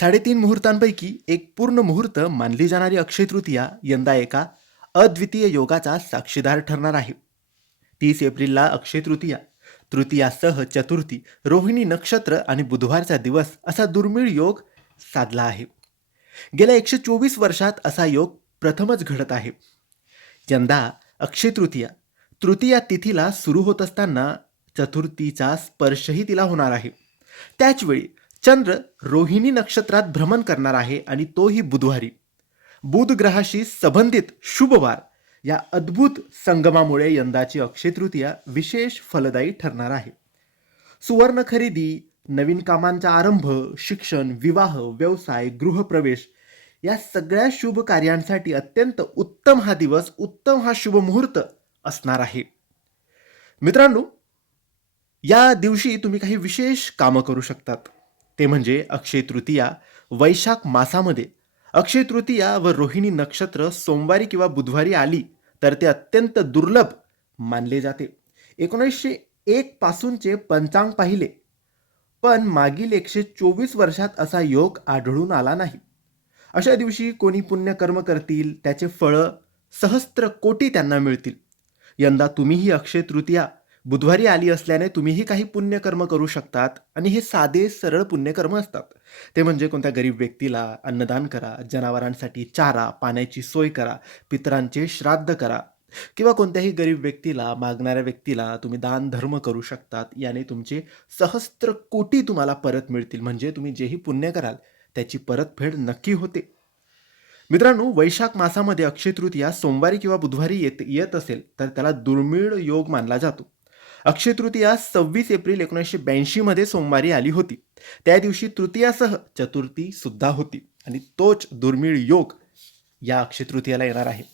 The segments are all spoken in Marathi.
साडेतीन मुहूर्तांपैकी एक पूर्ण मुहूर्त मानली जाणारी अक्षय तृतीया यंदा एका अद्वितीय योगाचा साक्षीदार ठरणार आहे. तीस एप्रिलला अक्षय तृतीया तृतीयासह चतुर्थी रोहिणी नक्षत्र आणि बुधवारचा दिवस असा दुर्मिळ योग साधला आहे. गेल्या एकशे चोवीस वर्षात असा योग प्रथमच घडत आहे. यंदा अक्षय तृतीया तृतीया तिथीला सुरू होत असताना चतुर्थीचा स्पर्शही तिला होणार आहे. त्याचवेळी चंद्र रोहिणी नक्षत्रात भ्रमण करणार आहे आणि तोही बुधवारी. बुध ग्रहाशी संबंधित शुभवार या अद्भुत संगमामुळे यंदाची अक्षय तृतीया विशेष फलदायी ठरणार आहे. सुवर्ण खरेदी नवीन कामांचा आरंभ शिक्षण विवाह व्यवसाय गृहप्रवेश या सगळ्या शुभ कार्यांसाठी अत्यंत उत्तम हा दिवस उत्तम हा शुभ मुहूर्त असणार आहे. मित्रांनो या दिवशी तुम्ही काही विशेष कामं करू शकतात. ते म्हणजे अक्षय तृतीया वैशाख मासामध्ये. अक्षय तृतीया व रोहिणी नक्षत्र सोमवारी किंवा बुधवारी आली तर ते अत्यंत दुर्लभ मानले जाते. एकोणीसशे एक पासूनचे पंचांग पाहिले. पण मागील एकशे चोवीस वर्षात असा योग आढळून आला नाही. अशा दिवशी कोणी पुण्यकर्म करतील त्याचे फळं सहस्त्र कोटी त्यांना मिळतील. यंदा तुम्हीही अक्षय तृतीया बुधवारी आली असल्याने तुम्हीही काही पुण्यकर्म करू शकतात आणि हे साधे सरळ पुण्यकर्म असतात. ते म्हणजे कोणत्या गरीब व्यक्तीला अन्नदान करा जनावरांसाठी चारा पाण्याची सोय करा पितरांचे श्राद्ध करा. किंवा कोणत्याही गरीब व्यक्तीला मागणाऱ्या व्यक्तीला तुम्ही दान धर्म करू शकतात याने तुमचे सहस्त्र कोटी तुम्हाला परत मिळतील. म्हणजे तुम्ही जेही पुण्य कराल त्याची परतफेड नक्की होते. मित्रांनो वैशाख मासामध्ये अक्षय तृतीया सोमवारी किंवा बुधवारी येत येत असेल तर त्याला दुर्मिळ योग मानला जातो. अक्षय तृतीया सव्वीस एप्रिल एकोणीसशे ब्याऐंशीमध्ये सोमवारी आली होती. त्या दिवशी तृतीयासह चतुर्थी सुद्धा होती आणि तोच दुर्मिळ योग या अक्षय तृतीयाला येणार आहे.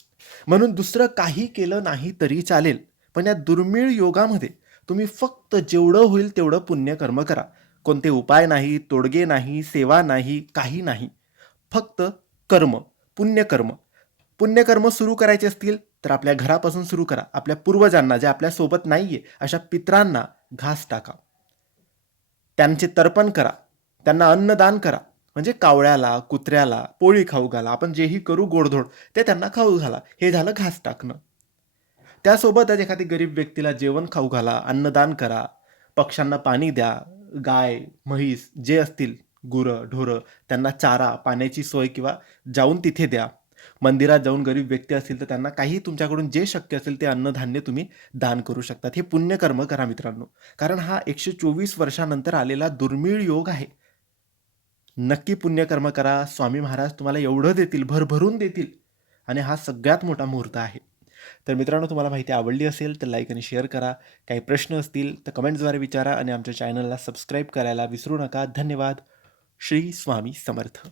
म्हणून दुसरं काही केलं नाही तरी चालेल पण या दुर्मिळ योगामध्ये तुम्ही फक्त जेवढं होईल तेवढं पुण्यकर्म करा. कोणते उपाय नाही तोडगे नाही सेवा नाही काही नाही. फक्त कर्म पुण्यकर्म. पुण्यकर्म सुरू करायचे असतील तर आपल्या घरापासून सुरू करा. आपल्या पूर्वजांना जे आपल्यासोबत नाहीये अशा पित्रांना घास टाका. त्यांचे तर्पण करा. त्यांना अन्नदान करा. म्हणजे कावळ्याला कुत्र्याला पोळी खाऊ घाला. आपण जेही करू गोडधोड ते त्यांना खाऊ घाला. हे झालं घास टाकणं. त्यासोबतच एखादी गरीब व्यक्तीला जेवण खाऊ घाला अन्नदान करा. पक्ष्यांना पाणी द्या. गाय म्हैस जे असतील गुरं ढोरं त्यांना चारा पाण्याची सोय किंवा जाऊन तिथे द्या. मंदिरात जाऊन गरीब व्यक्ती असतील तर त्यांना काही तुमच्याकडून जे शक्य असेल ते अन्नधान्य तुम्ही दान करू शकतात. हे पुण्यकर्म करा मित्रांनो. कारण हा एकशे चोवीस वर्षानंतर आलेला दुर्मिळ योग आहे. नक्की पुण्यकर्म करा. स्वामी महाराज तुम्हाला एवढं देतील भरभरून देतील आणि हा सगळ्यात मोठा मुहूर्त आहे. तर मित्रांनो तुम्हाला माहिती आवडली असेल तर लाईक आणि शेअर करा. काही प्रश्न असतील तर कमेंट्सद्वारे विचारा आणि आमच्या चॅनलला सबस्क्राईब करायला विसरू नका. धन्यवाद. श्री स्वामी समर्थ.